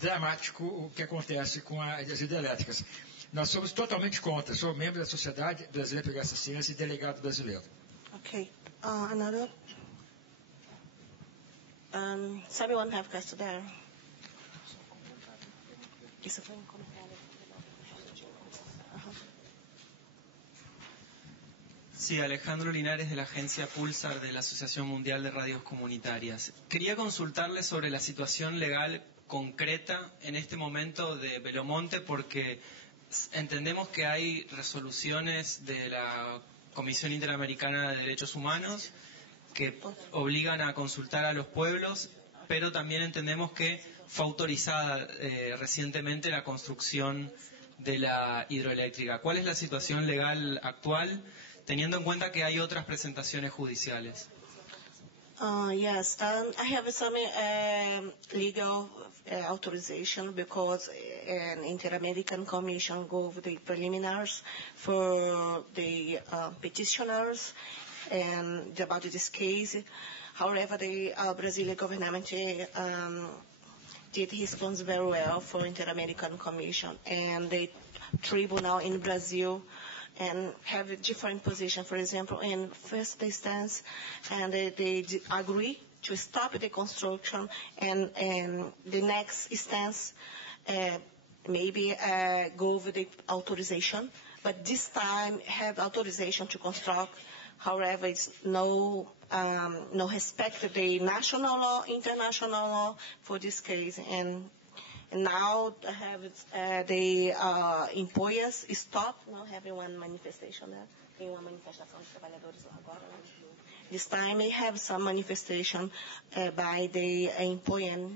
dramático o que acontece com as hidrelétricas. Nós somos totalmente contra. Sou membro da Sociedade Brasileira de Progresso e Ciência e delegado brasileiro. Okay. Another? Someone have question there? Isso foi um comentário. Sí, Alejandro Linares de la agencia Pulsar de la Asociación Mundial de Radios Comunitarias. Quería consultarle sobre la situación legal concreta en este momento de Belo Monte, porque entendemos que hay resoluciones de la Comisión Interamericana de Derechos Humanos que obligan a consultar a los pueblos, pero también entendemos que fue autorizada recientemente la construcción de la hidroeléctrica. ¿Cuál es la situación legal actual, teniendo en cuenta que hay otras presentaciones judiciales? Yes, I have some legal authorization because an Inter-American Commission gave the preliminaries for the petitioners and about this case. However, the Brazilian government did response very well for Inter-American Commission, and the tribunal in Brazil and have a different position. For example, in first instance, and they agree to stop the construction, and the next instance maybe go over the authorization, but this time have authorization to construct. However, it's no respect of the national law, international law for this case, and now have the employers stop, não having one manifestation there. Tem uma manifestação de trabalhadores lá agora. This time we have some manifestation by the employer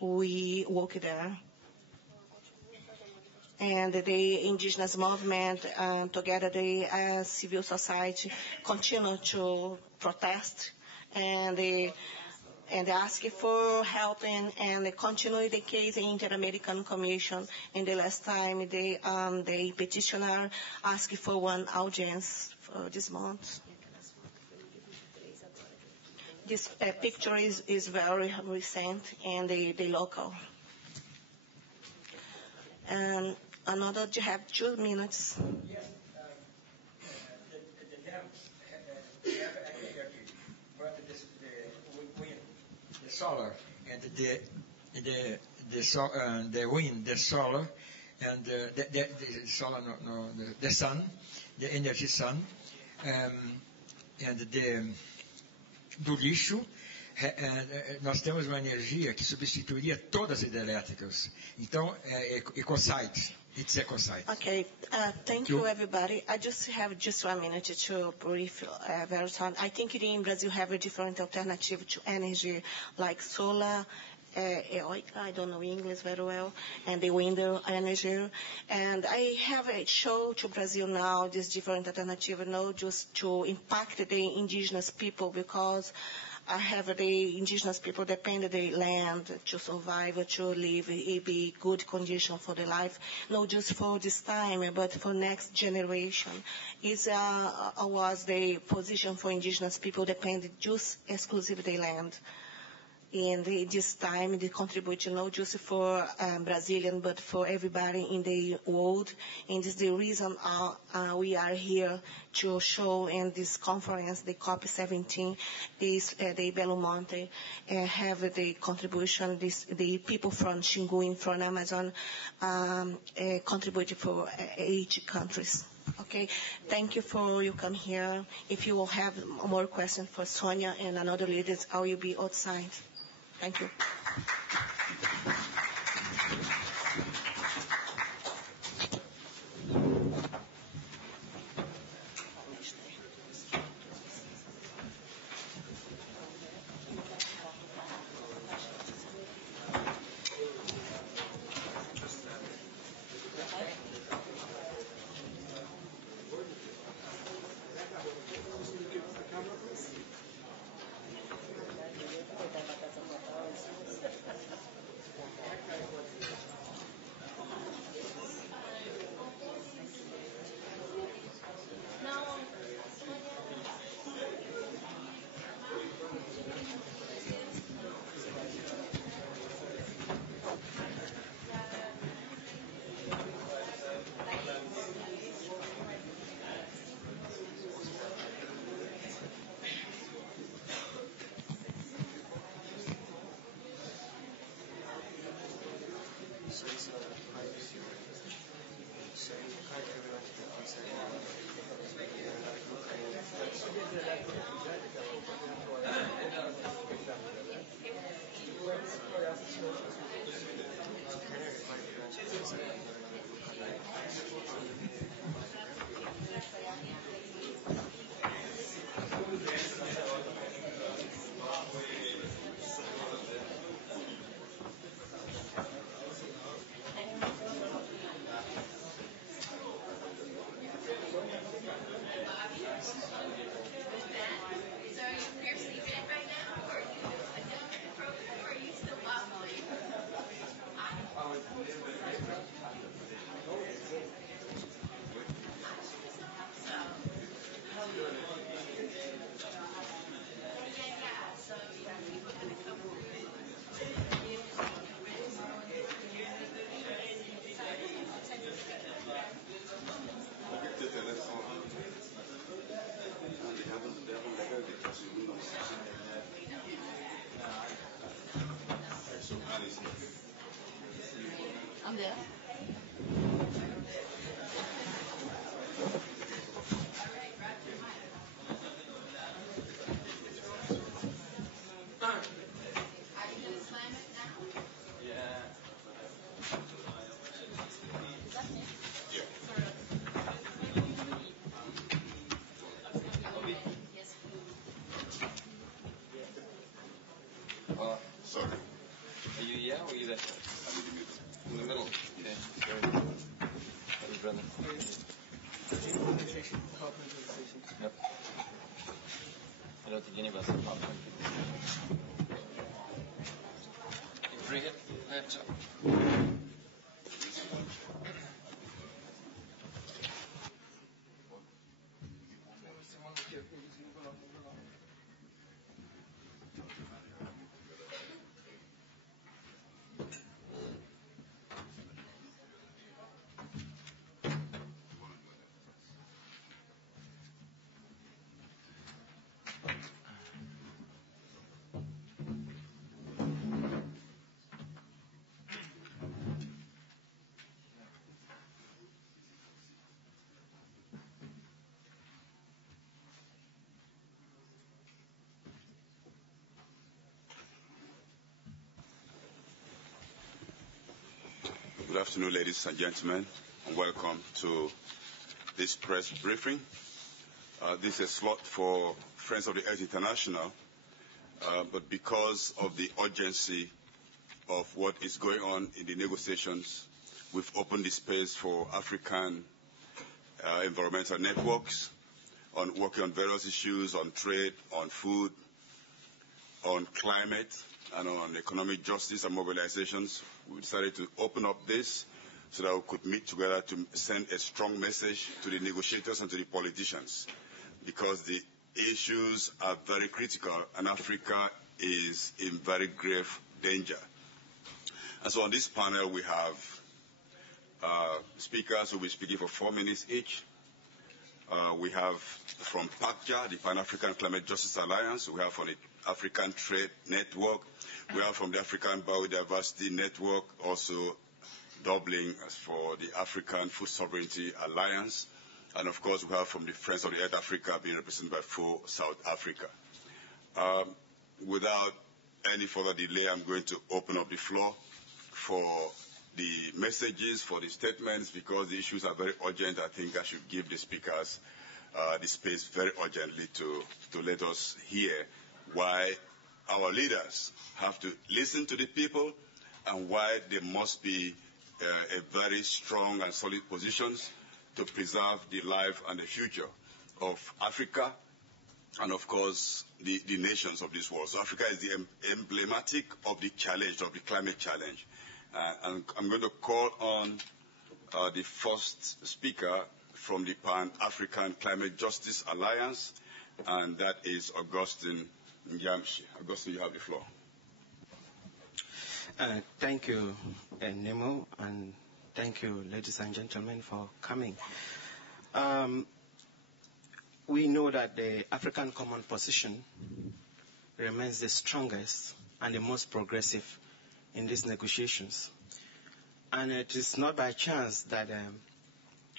we work there. And the indigenous movement, together the civil society, continue to protest and ask for help and continue the case in Inter-American Commission. And the last time, the petitioner asked for one audience for this month. This picture is very recent and the local. And another, you have 2 minutes. Yes, the dams have energy, but the wind, the solar, and the wind, the solar, and the solar, the sun, the energy sun, and do lixo. Nós temos uma energia que substituiria todas as hidrelétricas. Então, ecocide. It's ecocide. Okay. Thank you, everybody. I just have 1 minute to brief Veriton. I think in Brazil have a different alternative to energy, like solar, I don't know English very well, and the wind energy. And I have a show to Brazil now, this different alternative, not just to impact the indigenous people, because I have the indigenous people depend on the land to survive, to live, it be good condition for their life, not just for this time, but for next generation. It was the position for indigenous people depend just exclusively the land. And this time, they contribute not just for Brazilian, but for everybody in the world. And this is the reason we are here to show in this conference, the COP17, is the Belo Monte, have the contribution, the people from Xingu, from Amazon, contribute for 8 countries. Okay, thank you for you come here. If you will have more questions for Sonia and another leaders, I will be outside. Thank you. I'm there. Sorry. Are you yeah or are you there? I'm in the middle. In the middle? Okay. Sorry. That was brother. Yep. I don't think any of us have PowerPoint. You bring it, laptop. Good afternoon, ladies and gentlemen, and welcome to this press briefing. This is a slot for Friends of the Earth International, but because of the urgency of what is going on in the negotiations, we've opened the space for African environmental networks on working on various issues, on trade, on food, on climate, and on economic justice and mobilizations. We decided to open up this so that we could meet together to send a strong message to the negotiators and to the politicians, because the issues are very critical and Africa is in very grave danger. And so on this panel we have speakers who will be speaking for 4 minutes each. We have from PACJA, the Pan-African Climate Justice Alliance. We have from the African Trade Network. We have from the African Biodiversity Network, also doubling as for the African Food Sovereignty Alliance. And of course, we have from the Friends of the Earth Africa being represented by FO South Africa. Without any further delay, I'm going to open up the floor for the messages, for the statements, because the issues are very urgent. I think I should give the speakers the space very urgently to let us hear why our leaders have to listen to the people and why there must be a very strong and solid positions to preserve the life and the future of Africa and, of course, the nations of this world. So Africa is the emblematic of the challenge, of the climate challenge. And I'm going to call on the first speaker from the Pan-African Climate Justice Alliance, and that is Augustine Njamshi. Augustine, you have the floor. Thank you, Nemo, and thank you, ladies and gentlemen, for coming. We know that the African Common Position remains the strongest and the most progressive in these negotiations. And it is not by chance that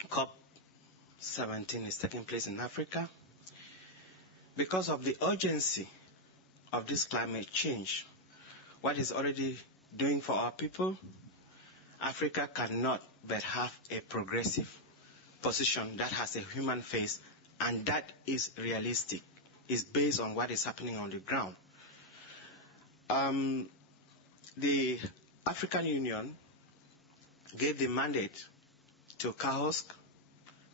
COP17 is taking place in Africa. Because of the urgency of this climate change, what it's already doing for our people, Africa cannot but have a progressive position that has a human face, and that is realistic. It's based on what is happening on the ground. The African Union gave the mandate to CAHOSC,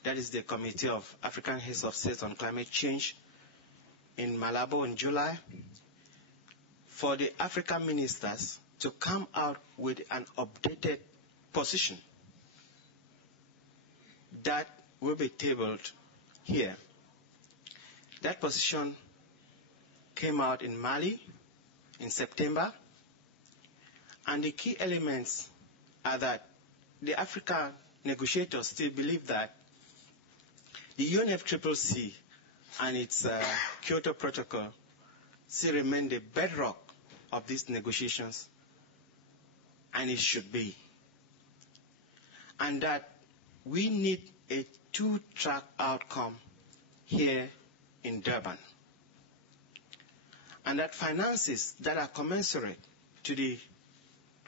that is the Committee of African Heads of States on Climate Change, in Malabo in July, for the African ministers to come out with an updated position that will be tabled here. That position came out in Mali in September, and the key elements are that the African negotiators still believe that the UNFCCC and its Kyoto Protocol still remain the bedrock of these negotiations, and it should be. And that we need a two-track outcome here in Durban. And that finances that are commensurate to the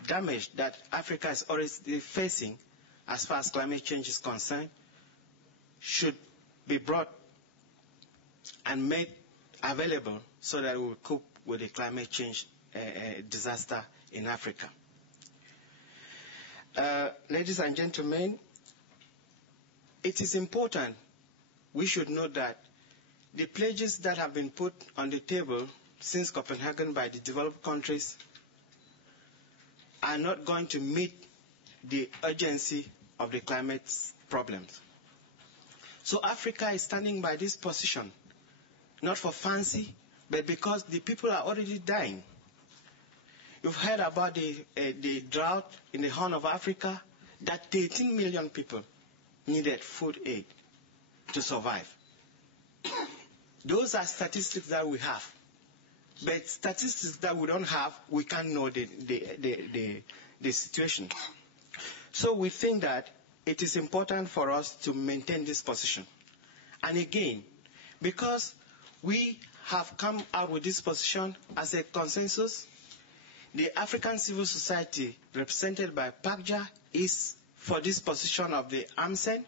damage that Africa is already facing as far as climate change is concerned should be brought and made available so that we will cope with the climate change disaster in Africa. Ladies and gentlemen, it is important we should know that the pledges that have been put on the table since Copenhagen by the developed countries are not going to meet the urgency of the climate problems. So Africa is standing by this position, not for fancy, but because the people are already dying. You've heard about the drought in the Horn of Africa, that 13 million people needed food aid to survive. Those are statistics that we have. But statistics that we don't have, we can't know the situation. So we think that it is important for us to maintain this position. And again, because we have come out with this position as a consensus, the African civil society represented by PACJA is for this position of the AMCEN.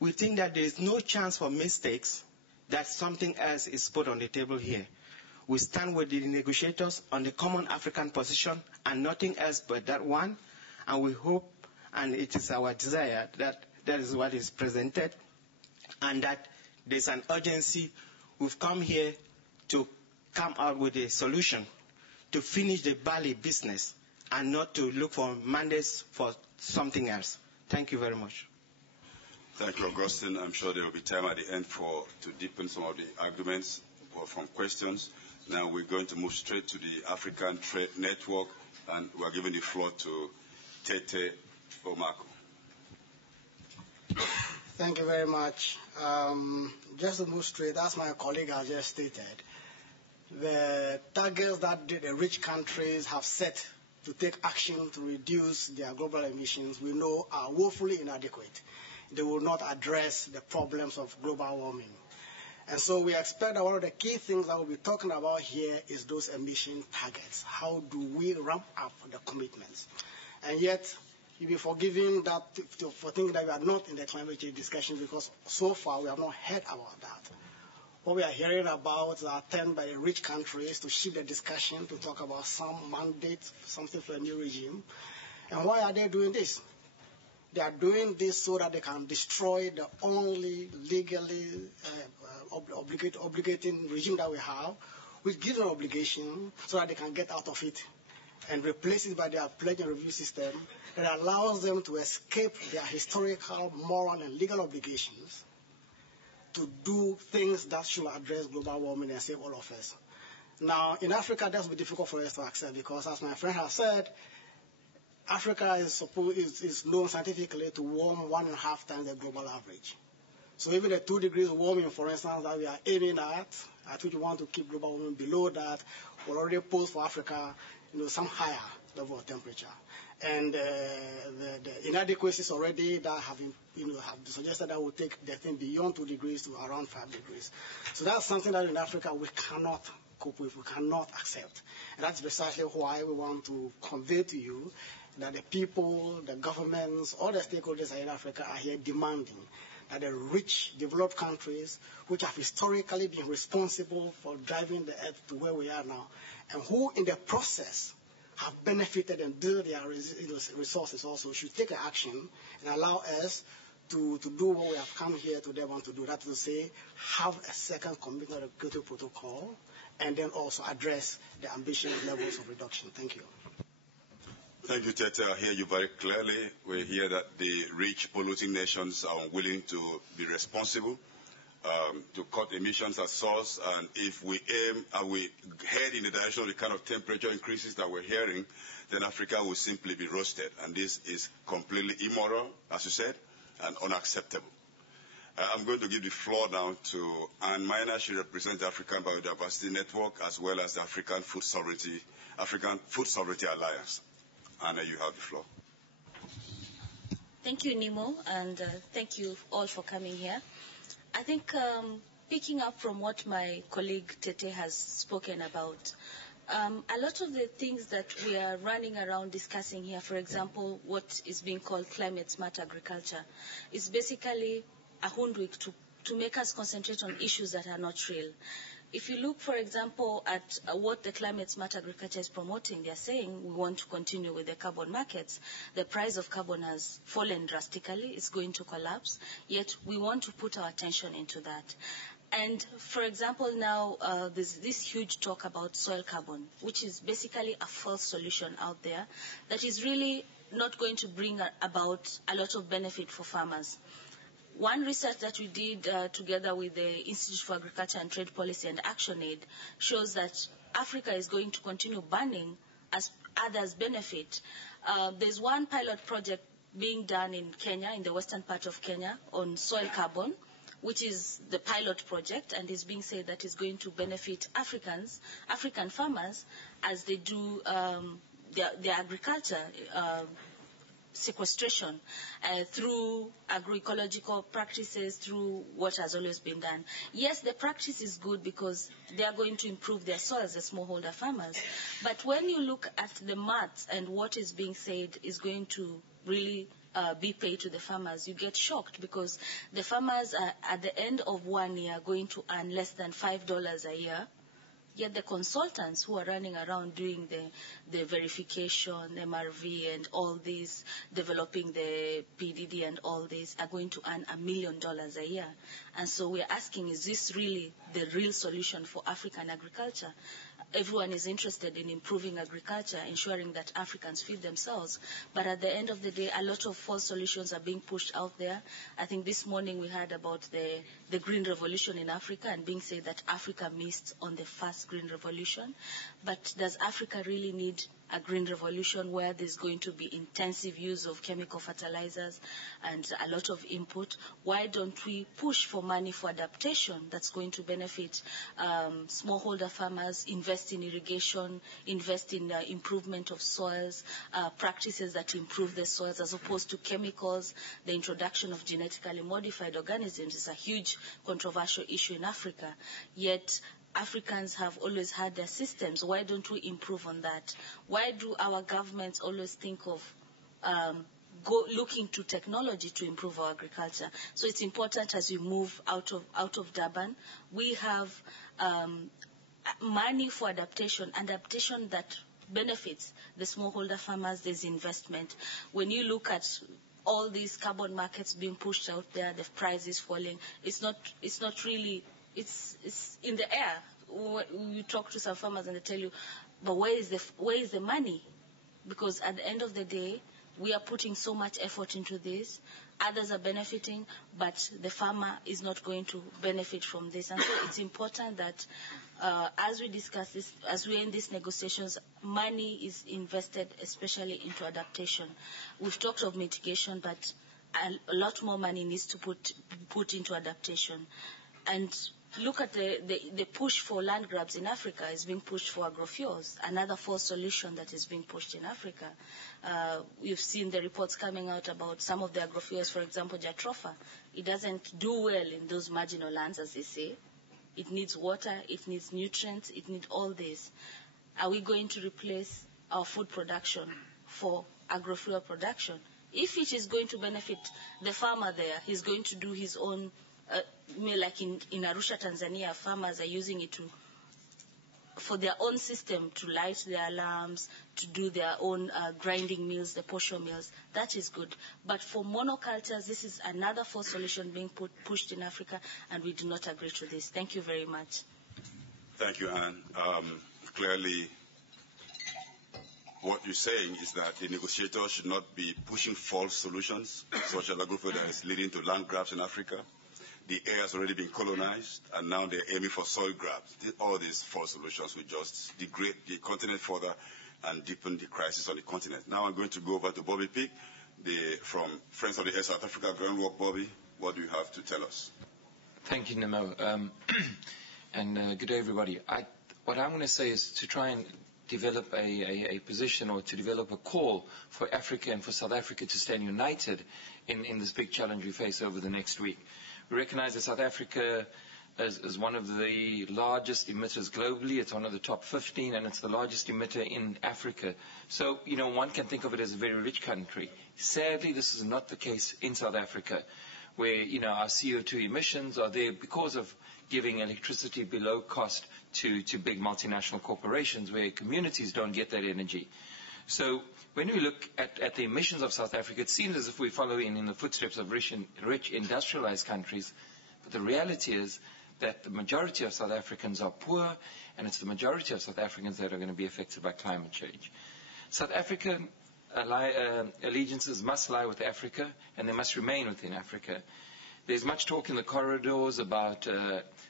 We think that there is no chance for mistakes, that something else is put on the table here. We stand with the negotiators on the common African position and nothing else but that one. And we hope, and it is our desire, that that is what is presented and that there's an urgency. We've come here to come out with a solution to finish the barley business and not to look for mandates for something else. Thank you very much. Thank you, Augustine. I'm sure there will be time at the end to deepen some of the arguments or from questions. Now we're going to move straight to the African Trade Network, and we're giving the floor to Tete Omako. Thank you very much. Just to move straight, as my colleague has just stated, the targets that the rich countries have set to take action to reduce their global emissions, we know are woefully inadequate. They will not address the problems of global warming. And so we expect that one of the key things that we'll be talking about here is those emission targets. How do we ramp up the commitments? And yet, you'll be forgiven that for thinking that we are not in the climate change discussion, because so far we have not heard about that. What we are hearing about is an attempt by the rich countries to shift the discussion to talk about some mandate, something for a new regime. And why are they doing this? They are doing this so that they can destroy the only legally obligating regime that we have, which gives an obligation so that they can get out of it and replace it by their pledge and review system that allows them to escape their historical, moral, and legal obligations to do things that should address global warming and save all of us. Now, in Africa, that will be difficult for us to accept because, as my friend has said, Africa is known scientifically to warm 1.5 times the global average. So even the 2 degrees warming, for instance, that we are aiming at which we want to keep global warming below that, will already pose for Africa, some higher level of temperature. And the inadequacies already that have suggested that will take the thing beyond 2 degrees to around 5 degrees. So that's something that in Africa we cannot cope with, we cannot accept. And that's precisely why we want to convey to you that the people, the governments, all the stakeholders in Africa are here demanding that the rich, developed countries, which have historically been responsible for driving the earth to where we are now, and who in the process have benefited and built their resources also, should take action and allow us to do what we have come here today want to do. That is to say, have a second commitment of the Kyoto Protocol, and then also address the ambitious levels of reduction. Thank you. Thank you, Tete. I hear you very clearly. We hear that the rich polluting nations are unwilling to be responsible, to cut emissions at source, and if we aim and we head in the direction of the kind of temperature increases that we're hearing, then Africa will simply be roasted. And this is completely immoral, as you said, and unacceptable. I'm going to give the floor now to Anne Miner. She represents the African Biodiversity Network as well as the African Food Sovereignty Alliance. Anna, you have the floor. Thank you, Nemo, and thank you all for coming here. I think picking up from what my colleague Tete has spoken about, a lot of the things that we are running around discussing here, for example, what is being called climate smart agriculture, is basically a hoodwink to make us concentrate on issues that are not real. If you look, for example, at what the climate smart agriculture is promoting, they are saying we want to continue with the carbon markets. The price of carbon has fallen drastically. It's going to collapse. Yet we want to put our attention into that. And, for example, now there's this huge talk about soil carbon, which is basically a false solution out there that is really not going to bring about a lot of benefit for farmers. One research that we did together with the Institute for Agriculture and Trade Policy and ActionAid shows that Africa is going to continue burning as others benefit. There's one pilot project being done in Kenya, in the western part of Kenya, on soil carbon, which is the pilot project, and is being said that is going to benefit African farmers as they do their agriculture sequestration through agroecological practices, through what has always been done. Yes, the practice is good because they are going to improve their soils, the smallholder farmers. But when you look at the maths and what is being said is going to really be paid to the farmers, you get shocked because the farmers are at the end of 1 year going to earn less than $5 a year. Yet the consultants who are running around doing the verification, MRV and all these, developing the PDD and all this, are going to earn $1 million a year. And so we're asking, is this really the real solution for African agriculture? Everyone is interested in improving agriculture, ensuring that Africans feed themselves. But at the end of the day, a lot of false solutions are being pushed out there. I think this morning we heard about the green revolution in Africa and being said that Africa missed on the first green revolution. But does Africa really need a green revolution where there's going to be intensive use of chemical fertilizers and a lot of input? Why don't we push for money for adaptation that's going to benefit smallholder farmers, invest in irrigation, invest in improvement of soils, practices that improve the soils as opposed to chemicals? The introduction of genetically modified organisms is a huge controversial issue in Africa, yet Africans have always had their systems. Why don't we improve on that? Why do our governments always think of looking to technology to improve our agriculture? So it's important as we move out of Durban, we have money for adaptation that benefits the smallholder farmers. There's investment. When you look at all these carbon markets being pushed out there, the price is falling. It's not really. It's in the air. You talk to some farmers and they tell you, but where is the money? Because at the end of the day, we are putting so much effort into this. Others are benefiting, but the farmer is not going to benefit from this. And so it's important that as we discuss this, as we're in these negotiations, money is invested especially into adaptation. We've talked of mitigation, but a lot more money needs to put into adaptation. And look at the push for land grabs in Africa is being pushed for agrofuels, another false solution that is being pushed in Africa. You've seen the reports coming out about some of the agrofuels, for example, jatropha. It doesn't do well in those marginal lands, as they say. It needs water, it needs nutrients, it needs all this. Are we going to replace our food production for agrofuel production? If it is going to benefit the farmer there, he's going to do his own, like in Arusha, Tanzania, farmers are using it for their own system to light their alarms, to do their own grinding mills, the posho mills. That is good. But for monocultures, this is another false solution being pushed in Africa, and we do not agree to this. Thank you very much. Thank you, Anne. Clearly, what you're saying is that the negotiators should not be pushing false solutions, such as agrofuel that is leading to land grabs in Africa. The air has already been colonized, and now they're aiming for soil grabs. All these false solutions will just degrade the continent further and deepen the crisis on the continent. Now I'm going to go over to Bobby Peak, from Friends of the Air South Africa Groundwork. Bobby, what do you have to tell us? Thank you, Nemo. And good day, everybody. What I'm going to say is to try and develop a position or to develop a call for Africa and for South Africa to stand united in this big challenge we face over the next week. We recognize that South Africa is one of the largest emitters globally. It's one of the top 15, and it's the largest emitter in Africa. So, one can think of it as a very rich country. Sadly, this is not the case in South Africa, where, our CO2 emissions are there because of giving electricity below cost to big multinational corporations, where communities don't get that energy. So when we look at the emissions of South Africa, it seems as if we follow in the footsteps of rich industrialized countries. But the reality is that the majority of South Africans are poor, and it's the majority of South Africans that are going to be affected by climate change. South African allegiances must lie with Africa, and they must remain within Africa. There's much talk in the corridors about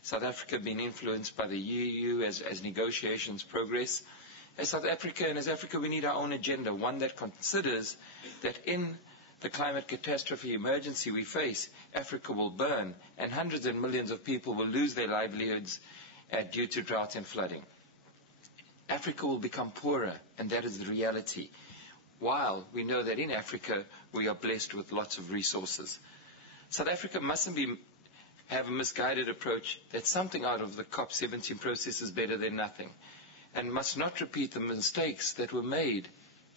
South Africa being influenced by the EU as negotiations progress. As South Africa and as Africa, we need our own agenda, one that considers that in the climate catastrophe emergency we face, Africa will burn, and hundreds of millions of people will lose their livelihoods due to drought and flooding. Africa will become poorer, and that is the reality, while we know that in Africa we are blessed with lots of resources. South Africa mustn't have a misguided approach that something out of the COP17 process is better than nothing, and must not repeat the mistakes that were made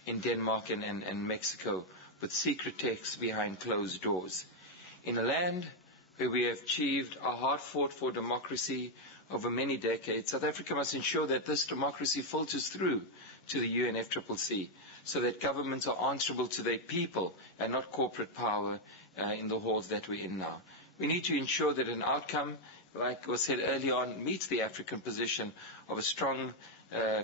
in Denmark and Mexico with secret texts behind closed doors. In a land where we have achieved a hard-fought for democracy over many decades, South Africa must ensure that this democracy filters through to the UNFCCC, so that governments are answerable to their people and not corporate power in the halls that we're in now. We need to ensure that an outcome, like was said earlier on, meets the African position of a strong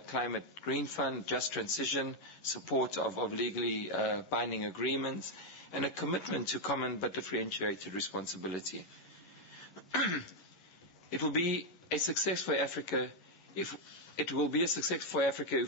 climate green fund, just transition, support of legally binding agreements, and a commitment to common but differentiated responsibility. It will be a success for Africa if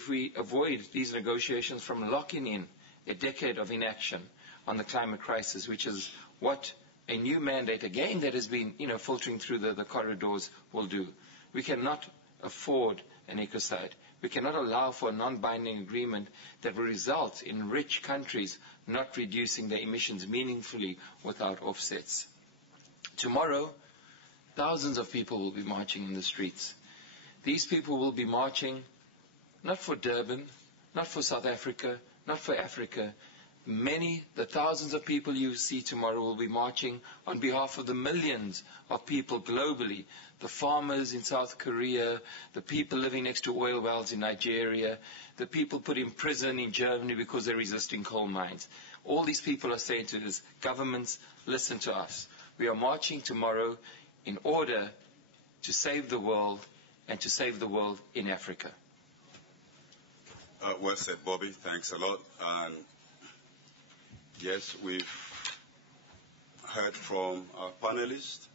we avoid these negotiations from locking in a decade of inaction on the climate crisis, which is what a new mandate, again, that has been filtering through the corridors will do. We cannot afford an ecocide. We cannot allow for a non-binding agreement that will result in rich countries not reducing their emissions meaningfully without offsets. Tomorrow, thousands of people will be marching in the streets. These people will be marching not for Durban, not for South Africa, not for Africa. The thousands of people you see tomorrow will be marching on behalf of the millions of people globally, the farmers in South Korea, the people living next to oil wells in Nigeria, the people put in prison in Germany because they're resisting coal mines. All these people are saying to us, governments, listen to us. We are marching tomorrow in order to save the world, and to save the world in Africa. Well said, Bobby. Thanks a lot. And yes, we've heard from our panelists,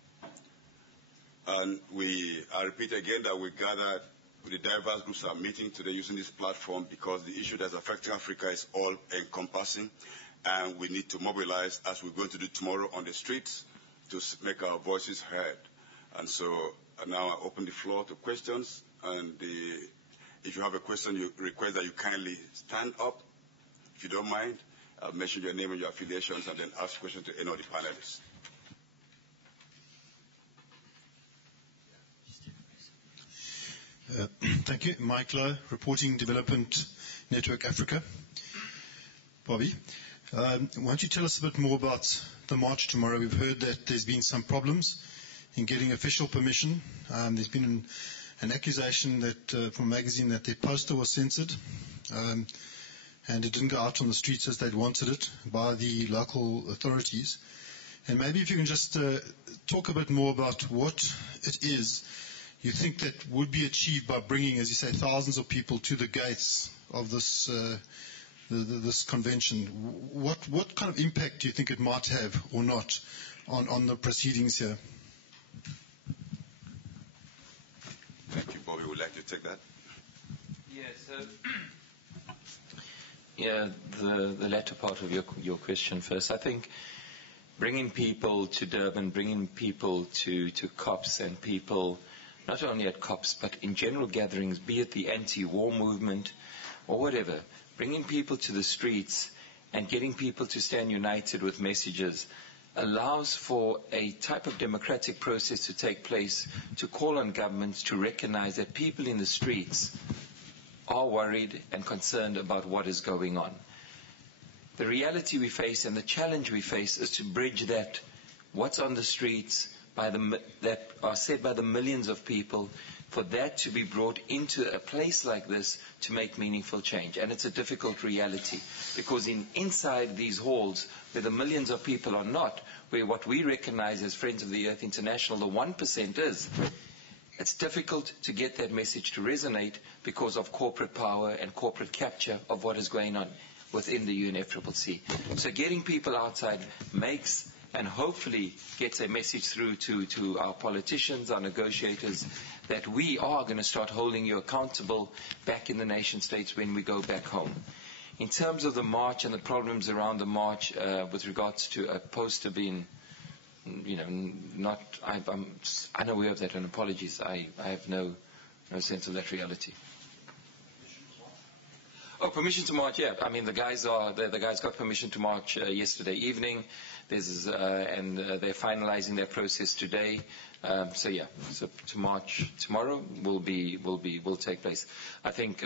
and I repeat again that we gathered with the diverse groups that are meeting today using this platform because the issue that's affecting Africa is all-encompassing, and we need to mobilize, as we're going to do tomorrow on the streets, to make our voices heard. And so now I open the floor to questions. And if you have a question, you request that you kindly stand up, if you don't mind. Mention your name and your affiliations, and then ask questions to any of the panelists. Thank you. Mike Lowe, reporting Development Network Africa. Bobby, why don't you tell us a bit more about the march tomorrow? We've heard that there's been some problems in getting official permission. There's been an accusation that from a magazine that their poster was censored, and it didn't go out on the streets as they'd wanted it by the local authorities. And maybe if you can just talk a bit more about what it is you think that would be achieved by bringing, as you say, thousands of people to the gates of this this convention. What kind of impact do you think it might have or not on the proceedings here? Thank you. Bobby, would like to take that? Yes. Yeah, the latter part of your question first. I think bringing people to Durban, bringing people to COPs and people not only at COPs but in general gatherings, be it the anti-war movement or whatever, bringing people to the streets and getting people to stand united with messages allows for a type of democratic process to take place, to call on governments to recognize that people in the streets are worried and concerned about what is going on. The reality we face and the challenge we face is to bridge that, what's on the streets, that are said by the millions of people, for that to be brought into a place like this to make meaningful change. And it's a difficult reality, because inside these halls, where the millions of people are not, where what we recognize as Friends of the Earth International, the 1% is, it's difficult to get that message to resonate because of corporate power and corporate capture of what is going on within the UNFCCC. So getting people outside makes and hopefully gets a message through to our politicians, our negotiators, that we are going to start holding you accountable back in the nation states when we go back home. In terms of the march and the problems around the march with regards to a poster being, I'm unaware of that, and apologies, I have no sense of that reality. Oh, permission to march, yeah. I mean, the guys got permission to march yesterday evening. And they're finalizing their process today. So to march tomorrow will take place. I think,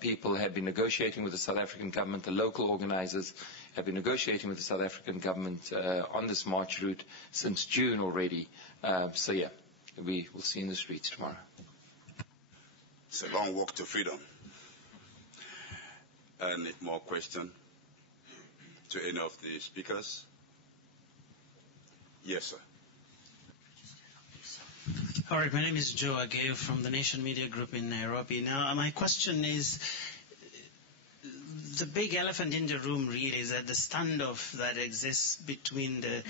people have been negotiating with the South African government. The local organizers have been negotiating with the South African government on this march route since June already. We will see in the streets tomorrow. It's a long walk to freedom. Any more questions to any of the speakers? Yes, sir. All right, my name is Joe Ageo from the Nation Media Group in Nairobi. Now, my question is, the big elephant in the room really is that the standoff that exists between the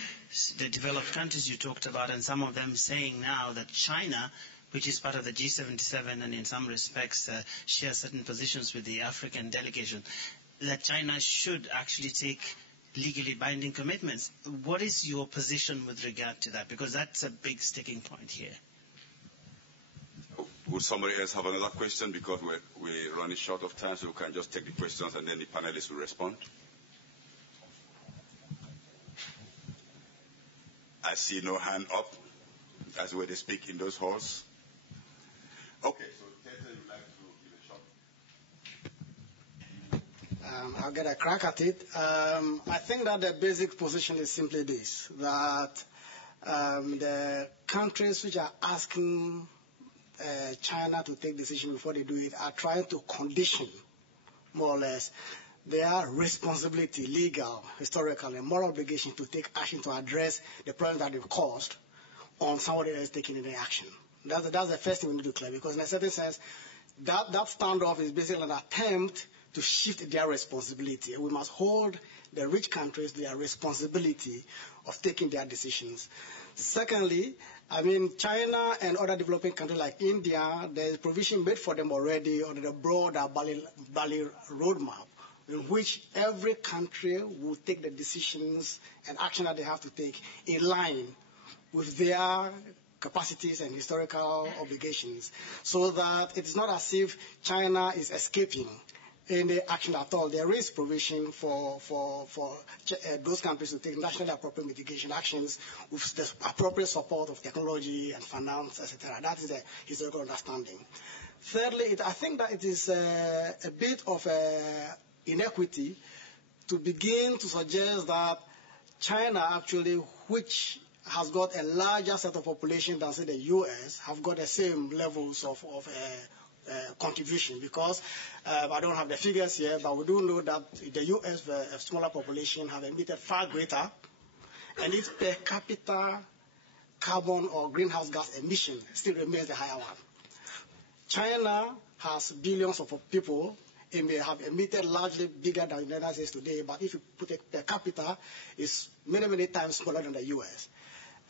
developed countries you talked about, and some of them saying now that China, which is part of the G77 and in some respects shares certain positions with the African delegation, that China should actually take legally binding commitments. What is your position with regard to that? Because that's a big sticking point here. Would somebody else have another question? Because we're running short of time, so we can just take the questions and then the panelists will respond. I see no hand up as where they speak in those halls. Okay, so Tete, you'd like to give a shot? I'll get a crack at it. I think that the basic position is simply this, that the countries which are asking China to take decision before they do it are trying to condition, more or less, their responsibility, legal, historical, and moral obligation to take action to address the problem that they've caused on somebody else taking any action. That's the first thing we need to clear, because in a certain sense, that standoff is basically an attempt to shift their responsibility. We must hold the rich countries their responsibility of taking their decisions. Secondly, China and other developing countries like India, there is provision made for them already under the broader Bali roadmap, in which every country will take the decisions and action that they have to take in line with their capacities and historical obligations, so that it is not as if China is escaping any action at all. There is provision for those countries to take nationally appropriate mitigation actions with the appropriate support of technology and finance, etc. That is the historical understanding. Thirdly, I think that it is a bit of inequity to begin to suggest that China actually, which has got a larger set of population than, say, the U.S., have got the same levels of contribution, because I don't have the figures here, but we do know that the U.S., a smaller population, have emitted far greater, and its per capita carbon or greenhouse gas emission still remains the higher one. China has billions of people. It may have emitted largely bigger than the United States today, but if you put it per capita, it's many, many times smaller than the U.S.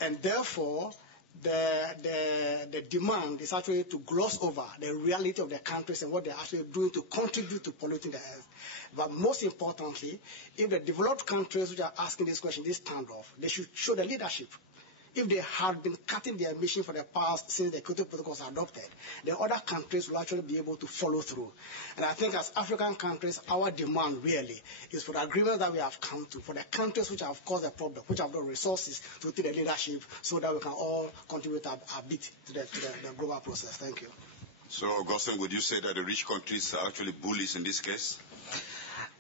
And therefore, the demand is actually to gloss over the reality of the countries and what they're actually doing to contribute to polluting the earth. But most importantly, if the developed countries which are asking this question, this standoff, they should show the leadership. If they had been cutting their emission for the past since the Kyoto Protocol was adopted, the other countries will actually be able to follow through. And I think as African countries, our demand really is for the agreement that we have come to, for the countries which have caused the problem, which have the resources to take the leadership, so that we can all contribute a bit to the global process. Thank you. So, Augustine, would you say that the rich countries are actually bullies in this case?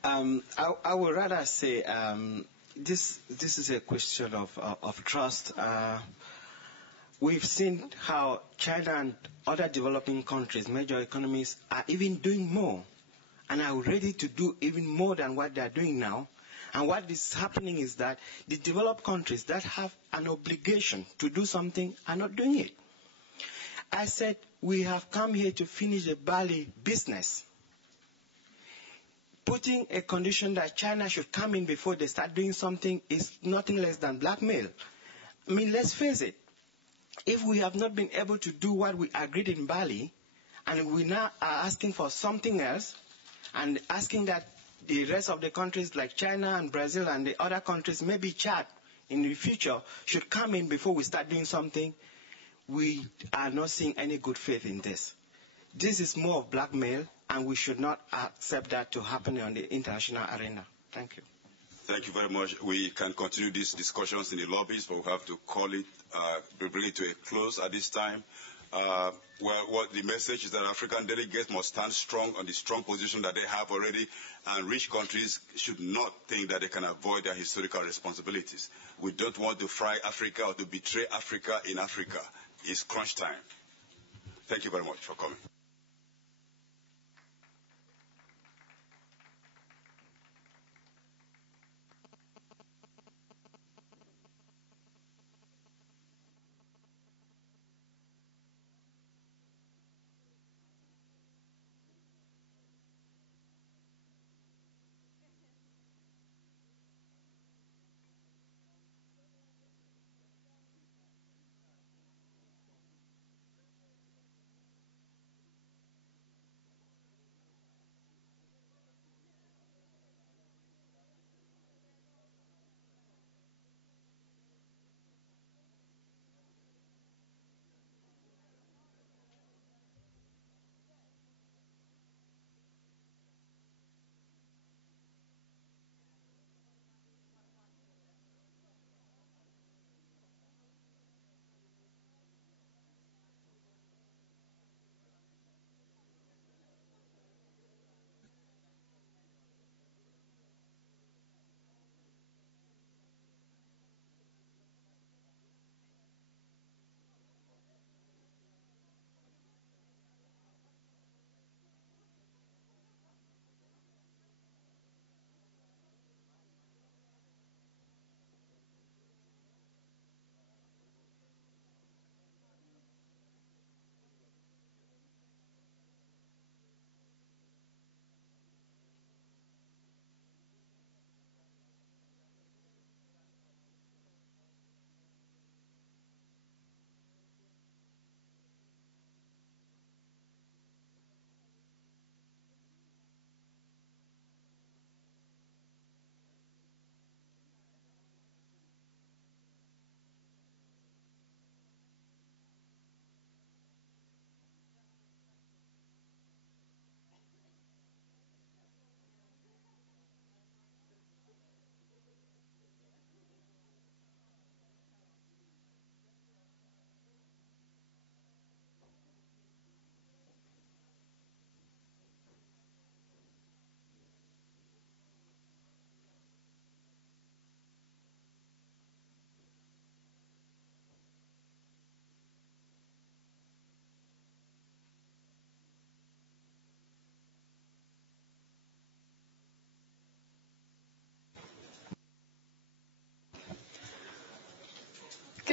I would rather say this is a question of trust. We've seen how China and other developing countries, major economies, are even doing more and are ready to do even more than what they are doing now. And what is happening is that the developed countries that have an obligation to do something are not doing it. I said we have come here to finish the barley business. Putting a condition that China should come in before they start doing something is nothing less than blackmail. I mean, let's face it. If we have not been able to do what we agreed in Bali, and we now are asking for something else, and asking that the rest of the countries like China and Brazil and the other countries, maybe Chad in the future, should come in before we start doing something, we are not seeing any good faith in this. This is more of blackmail, and we should not accept that to happen on the international arena. Thank you. Thank you very much. We can continue these discussions in the lobbies, but we have to call it, bring it to a close at this time. What the message is that African delegates must stand strong on the strong position that they have already, and rich countries should not think that they can avoid their historical responsibilities. We don't want to fry Africa or to betray Africa in Africa. It's crunch time. Thank you very much for coming.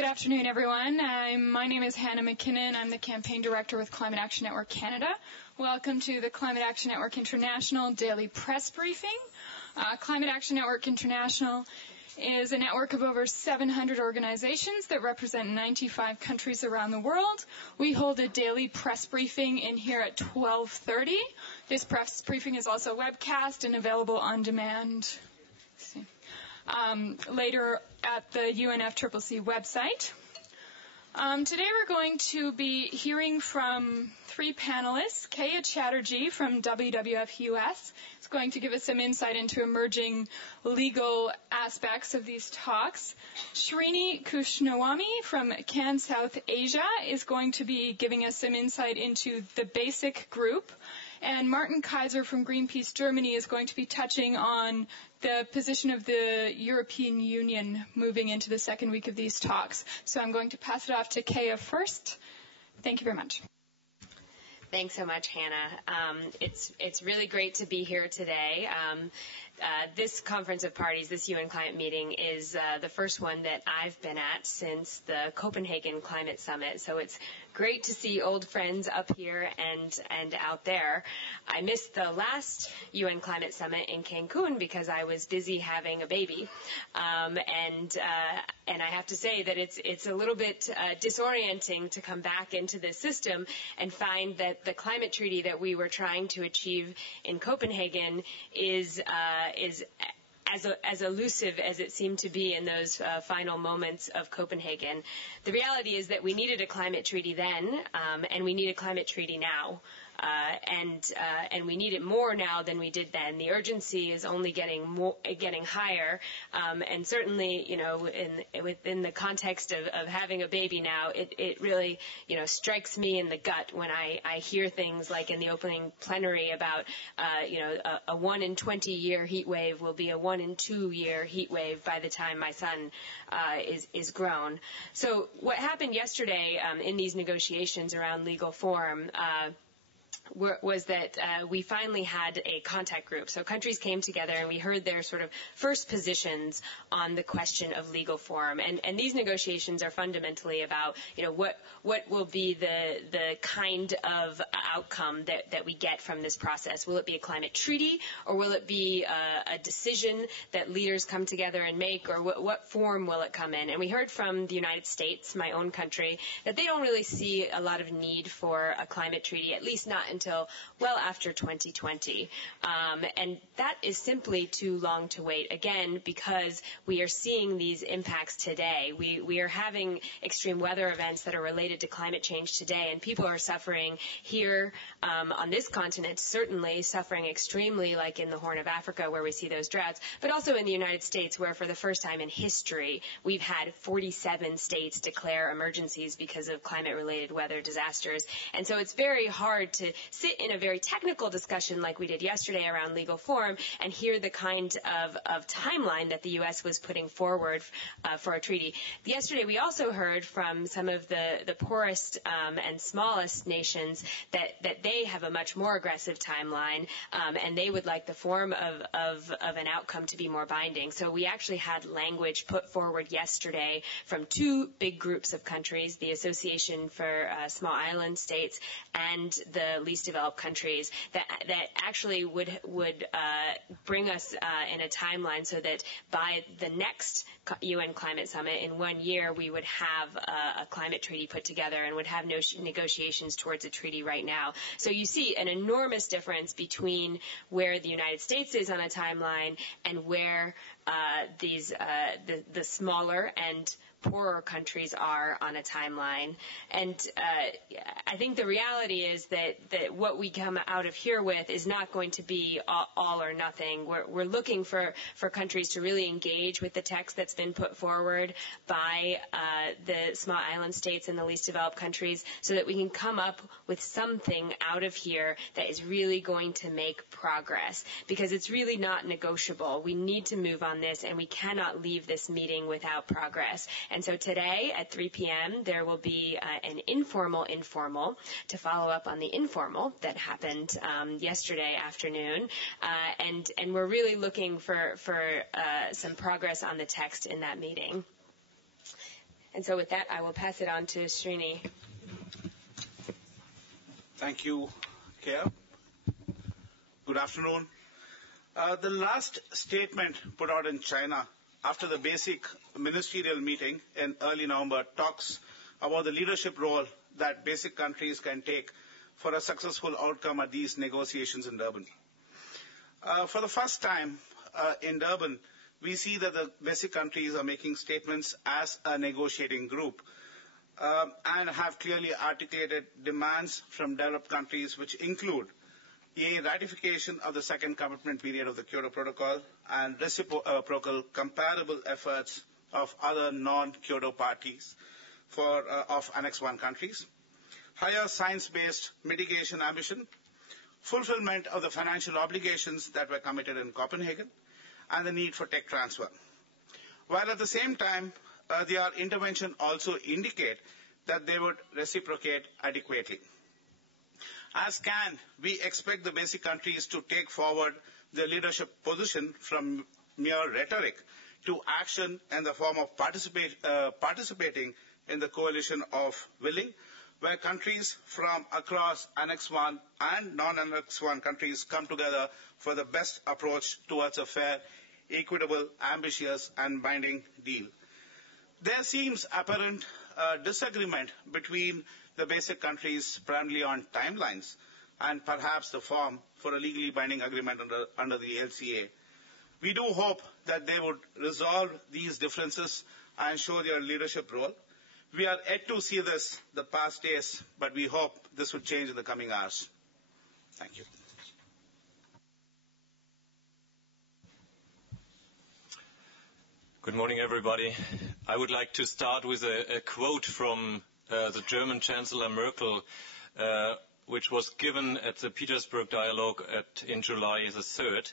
Good afternoon, everyone. My name is Hannah McKinnon. I'm the campaign director with Climate Action Network Canada. Welcome to the Climate Action Network International Daily Press Briefing. Climate Action Network International is a network of over 700 organizations that represent 95 countries around the world. We hold a daily press briefing in here at 12:30. This press briefing is also webcast and available on demand later at the UNFCCC website. Today we're going to be hearing from three panelists. Kaya Chatterjee from WWF US is going to give us some insight into emerging legal aspects of these talks. Srini Krishnawamy from CAN South Asia is going to be giving us some insight into the BASIC group. And Martin Kaiser from Greenpeace Germany is going to be touching on the position of the European Union moving into the second week of these talks. So I'm going to pass it off to Kaya first. Thank you very much. Thanks so much, Hannah. It's really great to be here today. This Conference of Parties, this UN climate meeting, is the first one that I've been at since the Copenhagen Climate Summit. So it's great to see old friends up here and out there. I missed the last UN Climate Summit in Cancun because I was busy having a baby. And I have to say that it's a little bit disorienting to come back into this system and find that the climate treaty that we were trying to achieve in Copenhagen is as elusive as it seemed to be in those final moments of Copenhagen. The reality is that we needed a climate treaty then, and we need a climate treaty now. And we need it more now than we did then. The urgency is only getting higher, and certainly, within the context of having a baby now, it really, strikes me in the gut when I hear things like in the opening plenary about, a 1 in 20 year heat wave will be a 1 in 2 year heat wave by the time my son is grown. So what happened yesterday in these negotiations around legal form was that we finally had a contact group. So countries came together and we heard their sort of first positions on the question of legal form. And these negotiations are fundamentally about, what will be the kind of outcome that we get from this process. Will it be a climate treaty, or will it be a decision that leaders come together and make, or what form will it come in? And we heard from the United States, my own country, that they don't really see a lot of need for a climate treaty, at least not until well after 2020. And that is simply too long to wait, again, because we are seeing these impacts today. We are having extreme weather events that are related to climate change today, and people are suffering here on this continent, certainly suffering extremely, like in the Horn of Africa where we see those droughts, but also in the United States where for the first time in history we've had 47 states declare emergencies because of climate-related weather disasters. And so it's very hard to sit in a very technical discussion like we did yesterday around legal form and hear the kind of timeline that the U.S. was putting forward for a treaty. Yesterday we also heard from some of the poorest and smallest nations that they have a much more aggressive timeline, and they would like the form of an outcome to be more binding. So we actually had language put forward yesterday from two big groups of countries, the Association for Small Island States and the least developed countries, that actually would bring us in a timeline so that by the next UN Climate Summit in 1 year we would have a climate treaty put together and would have no negotiations towards a treaty right now. So you see an enormous difference between where the United States is on a timeline and where the smaller and poorer countries are on a timeline. And I think the reality is that what we come out of here with is not going to be all or nothing. We're looking for countries to really engage with the text that's been put forward by the small island states and the least developed countries so that we can come up with something out of here that is really going to make progress, because it's really not negotiable. We need to move on this, and we cannot leave this meeting without progress. And so today at 3 p.m. there will be an informal to follow up on the informal that happened yesterday afternoon, and we're really looking for some progress on the text in that meeting. And so with that, I will pass it on to Srini. Thank you, Kaya. Good afternoon. The last statement put out in China after the basic ministerial meeting in early November talks about the leadership role that basic countries can take for a successful outcome at these negotiations in Durban. For the first time in Durban, we see that the basic countries are making statements as a negotiating group and have clearly articulated demands from developed countries which include a ratification of the second commitment period of the Kyoto Protocol and reciprocal comparable efforts of other non-Kyoto parties of Annex 1 countries, higher science-based mitigation ambition, fulfillment of the financial obligations that were committed in Copenhagen, and the need for tech transfer. While at the same time, their intervention also indicate that they would reciprocate adequately. As can, we expect the basic countries to take forward their leadership position from mere rhetoric to action in the form of participating in the coalition of willing, where countries from across Annex 1 and non-Annex 1 countries come together for the best approach towards a fair, equitable, ambitious, and binding deal. There seems apparent disagreement between the basic countries primarily on timelines and perhaps the form for a legally binding agreement under the LCA. We do hope that they would resolve these differences and show their leadership role. We are yet to see this the past days, but we hope this would change in the coming hours. Thank you. Good morning, everybody. I would like to start with a quote from the German Chancellor Merkel, which was given at the Petersburg Dialogue in July the 3rd.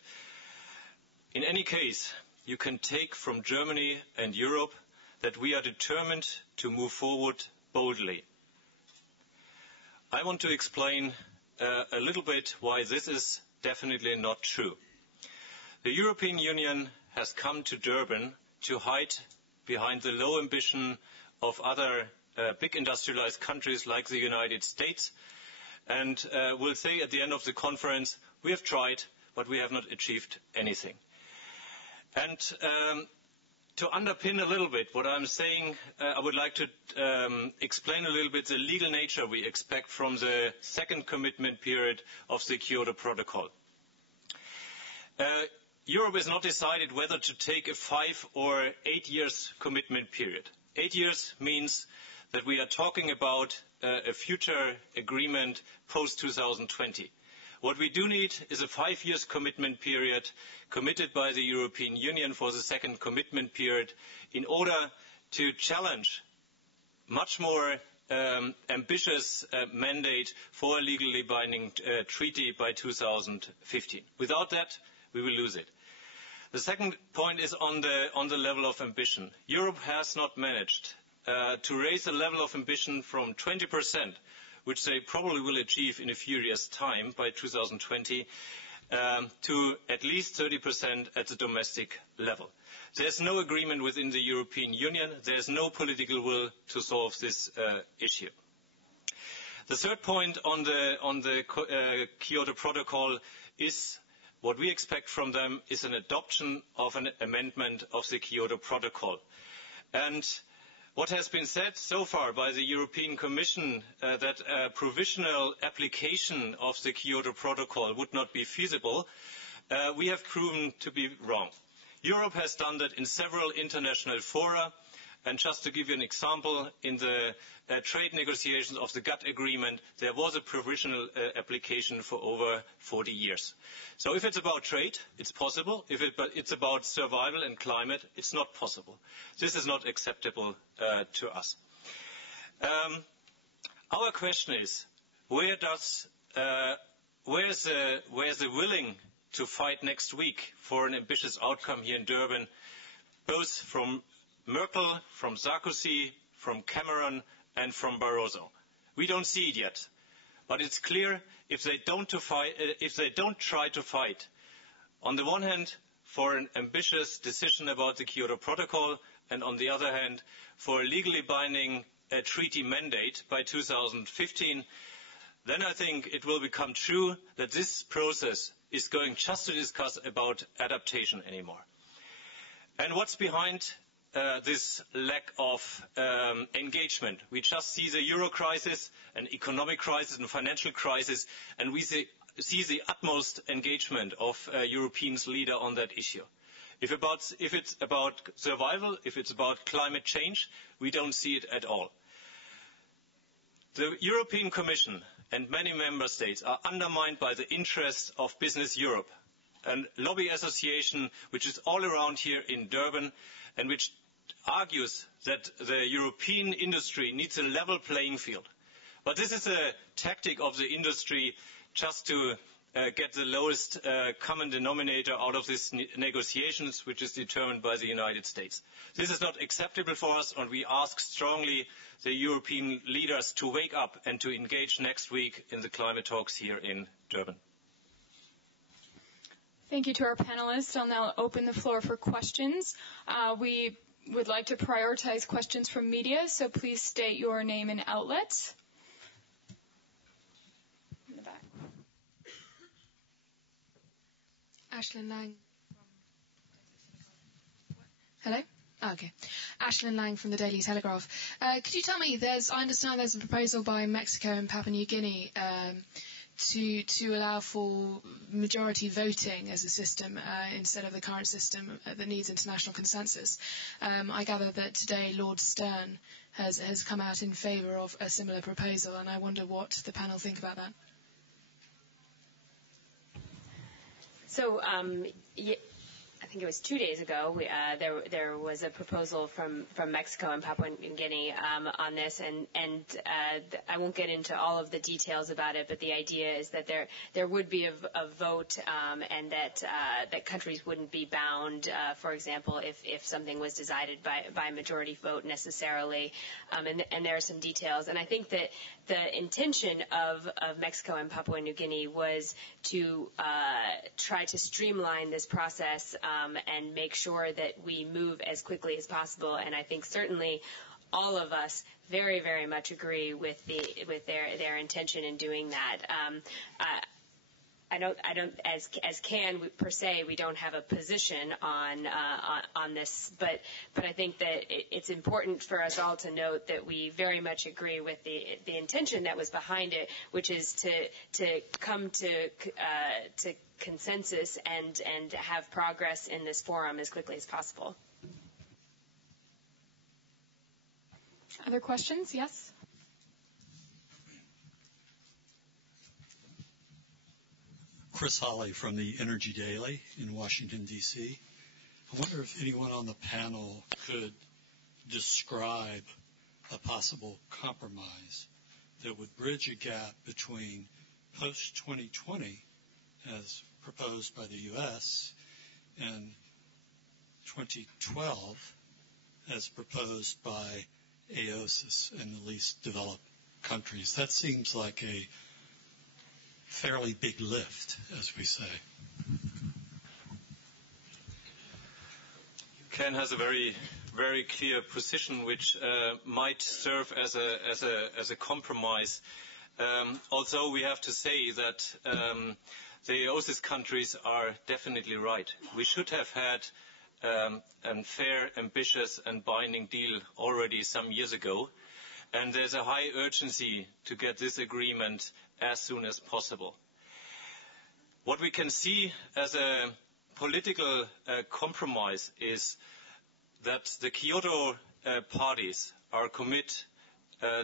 In any case, you can take from Germany and Europe that we are determined to move forward boldly. I want to explain a little bit why this is definitely not true. The European Union has come to Durban to hide behind the low ambition of other big industrialized countries like the United States, and will say at the end of the conference, we have tried, but we have not achieved anything. And to underpin a little bit what I'm saying, I would like to explain a little bit the legal nature we expect from the second commitment period of the Kyoto Protocol. Europe has not decided whether to take a 5 or 8 years commitment period. 8 years means that we are talking about a future agreement post-2020. What we do need is a 5 years commitment period committed by the European Union for the second commitment period in order to challenge much more ambitious mandate for a legally binding treaty by 2015. Without that, we will lose it. The second point is on the level of ambition. Europe has not managed to raise the level of ambition from 20%, which they probably will achieve in a few years' time by 2020, to at least 30% at the domestic level. There's no agreement within the European Union. There's no political will to solve this issue. The third point on the Kyoto Protocol is what we expect from them is an adoption of an amendment of the Kyoto Protocol. And what has been said so far by the European Commission that a provisional application of the Kyoto Protocol would not be feasible, we have proven to be wrong. Europe has done that in several international fora. And just to give you an example, in the trade negotiations of the GATT agreement, there was a provisional application for over 40 years. So if it's about trade, it's possible. But it's about survival and climate, it's not possible. This is not acceptable to us. Our question is, where's the willing to fight next week for an ambitious outcome here in Durban, both from Merkel, from Sarkozy, from Cameron, and from Barroso? We don't see it yet. But it's clear if they don't try to fight, on the one hand, for an ambitious decision about the Kyoto Protocol, and on the other hand, for a legally binding treaty mandate by 2015, then I think it will become true that this process is going just to discuss about adaptation anymore. And what's behind this lack of engagement? We just see the euro crisis, an economic crisis, and financial crisis, and we see the utmost engagement of European leaders on that issue. If it's about survival, if it's about climate change, we don't see it at all. The European Commission and many member states are undermined by the interests of Business Europe, a lobby association which is all around here in Durban and which argues that the European industry needs a level playing field. But this is a tactic of the industry just to get the lowest common denominator out of these negotiations, which is determined by the United States. This is not acceptable for us, and we ask strongly the European leaders to wake up and to engage next week in the climate talks here in Durban. Thank you to our panelists. I'll now open the floor for questions. We would like to prioritize questions from media, so please state your name and outlet. In the back. Ashlyn Lang. Hello? Oh, okay. Ashlyn Lang from the Daily Telegraph. Could you tell me, I understand there's a proposal by Mexico and Papua New Guinea to allow for majority voting as a system instead of the current system that needs international consensus. I gather that today Lord Stern has come out in favour of a similar proposal, and I wonder what the panel think about that. So, I think it was 2 days ago, there was a proposal from Mexico and Papua New Guinea on this, and I won't get into all of the details about it, but the idea is that there would be a vote, and that countries wouldn't be bound, for example, if something was decided by majority vote necessarily, and there are some details. And I think that the intention of Mexico and Papua New Guinea was to try to streamline this process and make sure that we move as quickly as possible. And I think certainly all of us very, very much agree with their intention in doing that. I don't as CAN per se, we don't have a position on this, but I think that it's important for us all to note that we very much agree with the intention that was behind it, which is to come to consensus and have progress in this forum as quickly as possible. Other questions? Yes. Chris Hawley from the Energy Daily in Washington, D.C. I wonder if anyone on the panel could describe a possible compromise that would bridge a gap between post-2020, as proposed by the U.S., and 2012, as proposed by AOSIS and the least developed countries. That seems like a fairly big lift, as we say. Ken has a very, very clear position, which might serve as a compromise. Although we have to say that the AOSIS countries are definitely right. We should have had a fair, ambitious, and binding deal already some years ago, and there's a high urgency to get this agreement as soon as possible. What we can see as a political compromise is that the Kyoto parties are committed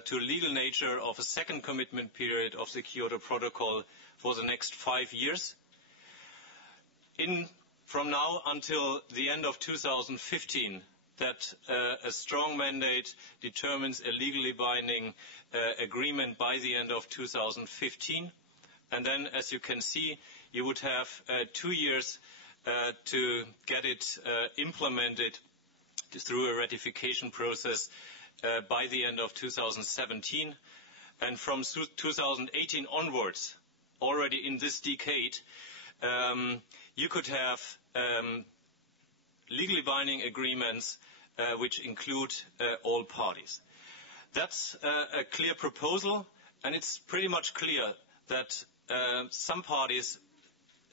to legal nature of a second commitment period of the Kyoto Protocol for the next 5 years. From now until the end of 2015, that a strong mandate determines a legally binding agreement by the end of 2015. And then, as you can see, you would have 2 years to get it implemented through a ratification process by the end of 2017. And from 2018 onwards, already in this decade, you could have legally binding agreements which include all parties. That's a clear proposal, and it's pretty much clear that some parties,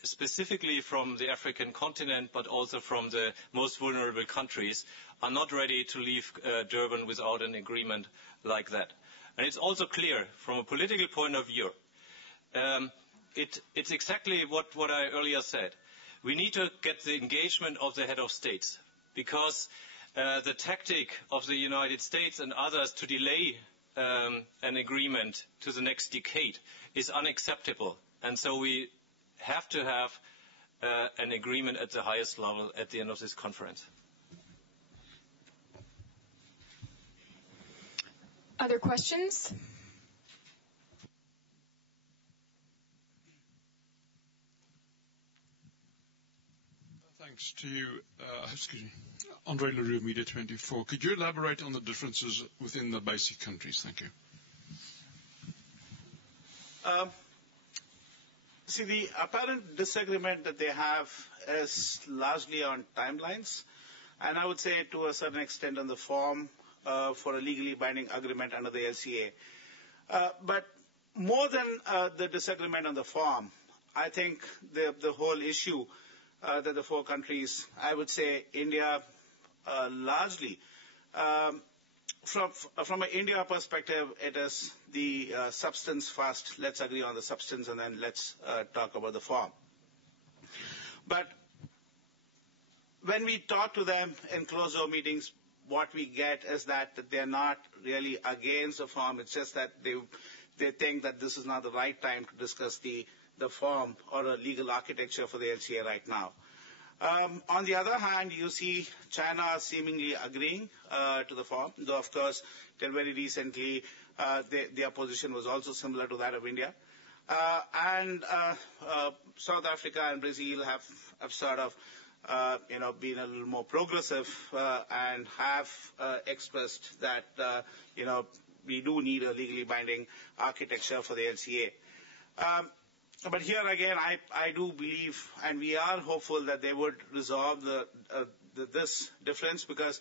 specifically from the African continent, but also from the most vulnerable countries, are not ready to leave Durban without an agreement like that. And it's also clear from a political point of view, it's exactly what I earlier said. We need to get the engagement of the head of states, because the tactic of the United States and others to delay an agreement to the next decade is unacceptable. And so we have to have an agreement at the highest level at the end of this conference. Other questions? Thanks to you. Andre Leroux, Media 24. Could you elaborate on the differences within the basic countries? Thank you. See, the apparent disagreement that they have is largely on timelines, and I would say to a certain extent on the form for a legally binding agreement under the LCA. But more than the disagreement on the form, I think the whole issue that the four countries, I would say India largely, from an India perspective, it is the substance first. Let's agree on the substance, and then let's talk about the form. But when we talk to them in closed-door meetings, what we get is that they're not really against the form. It's just that they think that this is not the right time to discuss the form or a legal architecture for the LCA right now. On the other hand, you see China seemingly agreeing to the form, though, of course, till very recently, their position was also similar to that of India. And South Africa and Brazil have sort of been a little more progressive and have expressed that, we do need a legally binding architecture for the LCA. But here again, I do believe, and we are hopeful that they would resolve this difference, because,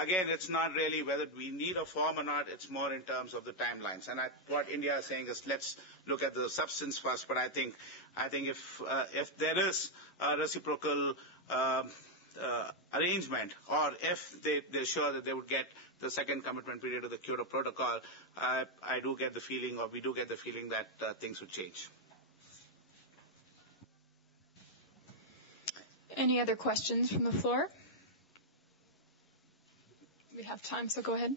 again, it's not really whether we need a form or not, it's more in terms of the timelines. And what India is saying is let's look at the substance first, but I think if there is a reciprocal arrangement, or if they're sure that they would get the second commitment period of the Kyoto Protocol, I do get the feeling, or we do get the feeling that things would change. Any other questions from the floor? We have time, so go ahead.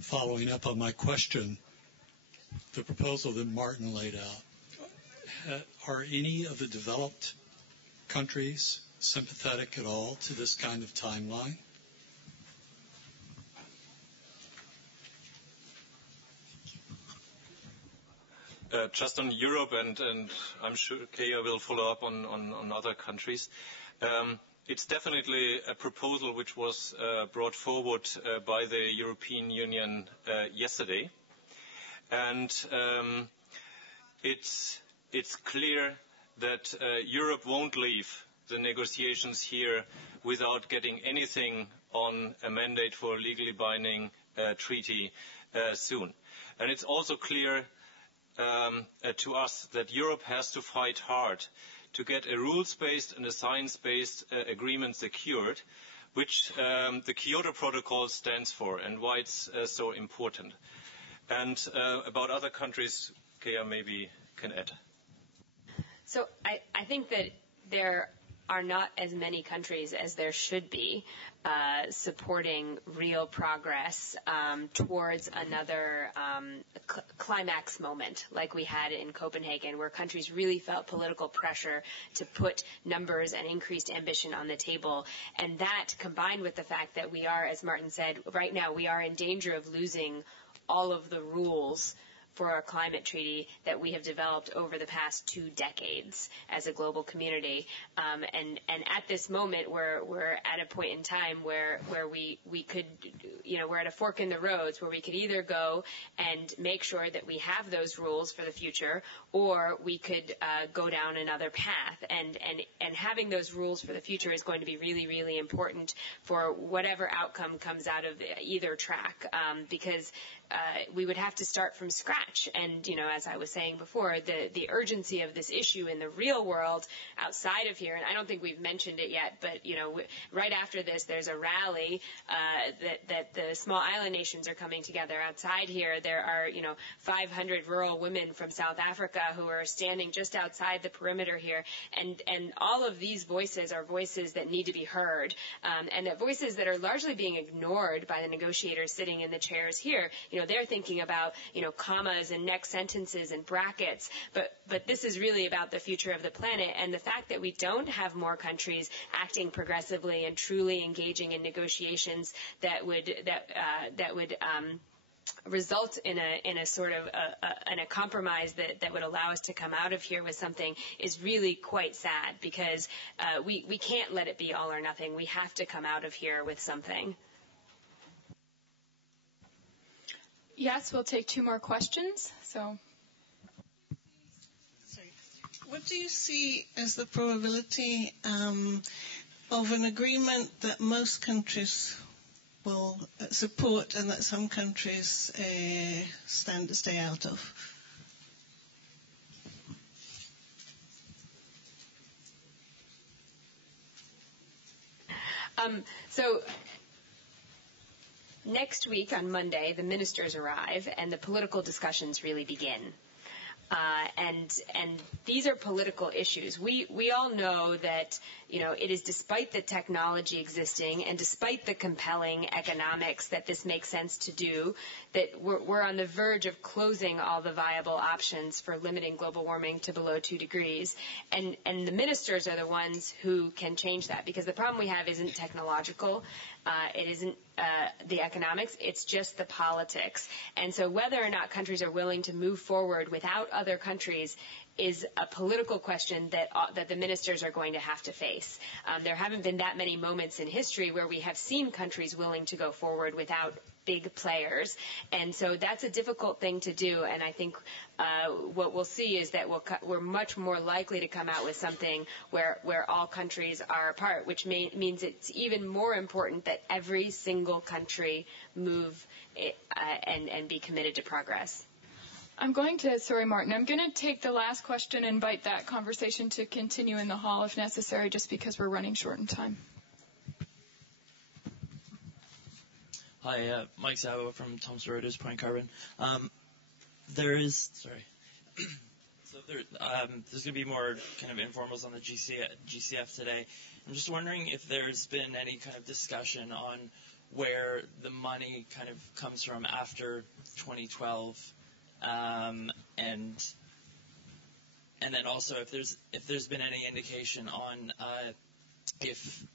Following up on my question, the proposal that Martin laid out, are any of the developed countries sympathetic at all to this kind of timeline? Just on Europe, and I'm sure Kaya will follow up on other countries. It's definitely a proposal which was brought forward by the European Union yesterday. And it's clear that Europe won't leave the negotiations here without getting anything on a mandate for a legally binding treaty soon. And it's also clear to us that Europe has to fight hard to get a rules-based and a science-based agreement secured, which the Kyoto Protocol stands for, and why it's so important. And about other countries, Kaya maybe can add. So I think that there are not as many countries as there should be supporting real progress towards another climax moment like we had in Copenhagen, where countries really felt political pressure to put numbers and increased ambition on the table. And that, combined with the fact that we are, as Martin said, right now we are in danger of losing all of the rules for a climate treaty that we have developed over the past 2 decades as a global community. And at this moment, we're at a point in time where we could, we're at a fork in the roads where we could either go and make sure that we have those rules for the future, or we could go down another path. And having those rules for the future is going to be really, really important for whatever outcome comes out of either track, because we would have to start from scratch. And, as I was saying before, the urgency of this issue in the real world outside of here, and I don't think we've mentioned it yet, but, right after this, there's a rally that the small island nations are coming together. Outside here, there are, 500 rural women from South Africa who are standing just outside the perimeter here. And all of these voices are voices that need to be heard, and that voices that are largely being ignored by the negotiators sitting in the chairs here. They're thinking about, commas and next sentences and brackets, but this is really about the future of the planet. And the fact that we don't have more countries acting progressively and truly engaging in negotiations that would result in a sort of a compromise that would allow us to come out of here with something is really quite sad, because we can't let it be all or nothing. We have to come out of here with something. Yes, we'll take 2 more questions. So, what do you see as the probability of an agreement that most countries will support and that some countries stay out of? So next week on Monday, the ministers arrive and the political discussions really begin. And these are political issues. We all know that, it is despite the technology existing and despite the compelling economics that this makes sense to do, that we're on the verge of closing all the viable options for limiting global warming to below 2 degrees. And the ministers are the ones who can change that, because the problem we have isn't technological. It isn't the economics, it's just the politics. And so whether or not countries are willing to move forward without other countries is a political question that the ministers are going to have to face. There haven't been that many moments in history where we have seen countries willing to go forward without big players. And so that's a difficult thing to do. And I think what we'll see is that we're much more likely to come out with something where all countries are a part, which means it's even more important that every single country move and be committed to progress. Sorry, Martin, I'm going to take the last question and invite that conversation to continue in the hall if necessary, just because we're running short in time. Hi, Mike Savo from Thomson Reuters, Point Carbon. There's going to be more kind of informals on the GCF today. I'm just wondering if there's been any kind of discussion on where the money kind of comes from after 2012. And then also if there's been any indication on if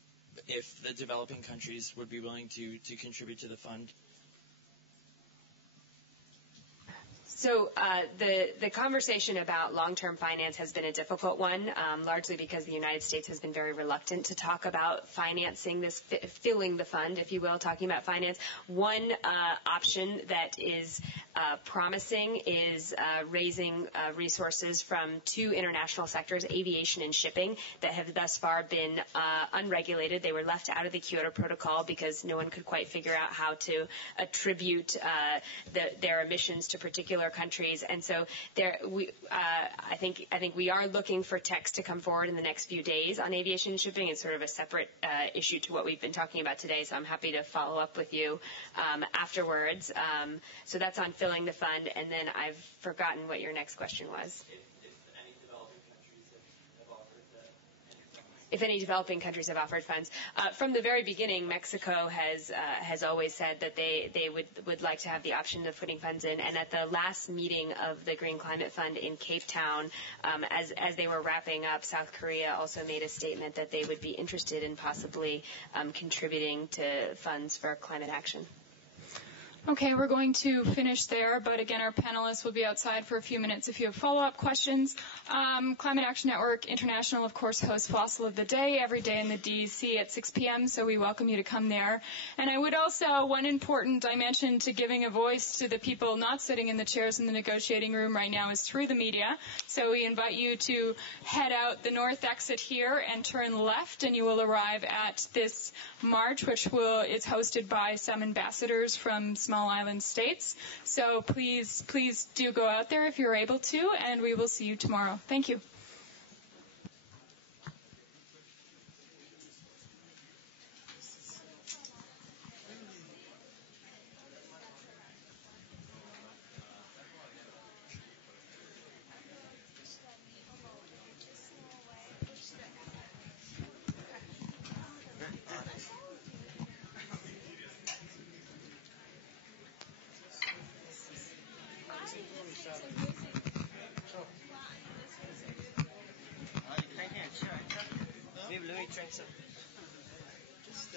the developing countries would be willing to contribute to the fund. So the conversation about long-term finance has been a difficult one, largely because the United States has been very reluctant to talk about financing this, filling the fund, if you will, talking about finance. One option that is promising is raising resources from 2 international sectors, aviation and shipping, that have thus far been unregulated. They were left out of the Kyoto Protocol because no one could quite figure out how to attribute their emissions to particular countries. And so I think we are looking for text to come forward in the next few days on aviation and shipping. It's sort of a separate issue to what we've been talking about today, so I'm happy to follow up with you afterwards. So that's on filling the fund, and then I've forgotten what your next question was. If any developing countries have offered funds. From the very beginning, Mexico has always said that they would like to have the option of putting funds in. And at the last meeting of the Green Climate Fund in Cape Town, as they were wrapping up, South Korea also made a statement that they would be interested in possibly contributing to funds for climate action. Okay, we're going to finish there, but again, our panelists will be outside for a few minutes if you have follow-up questions. Climate Action Network International, of course, hosts Fossil of the Day every day in the DEC at 6 p.m., so we welcome you to come there. And I would also, one important dimension to giving a voice to the people not sitting in the chairs in the negotiating room right now is through the media. So we invite you to head out the north exit here and turn left, and you will arrive at this march, which is hosted by some ambassadors from small island states. So please do go out there if you're able to, and we will see you tomorrow. Thank you. Maybe let me drink some. Just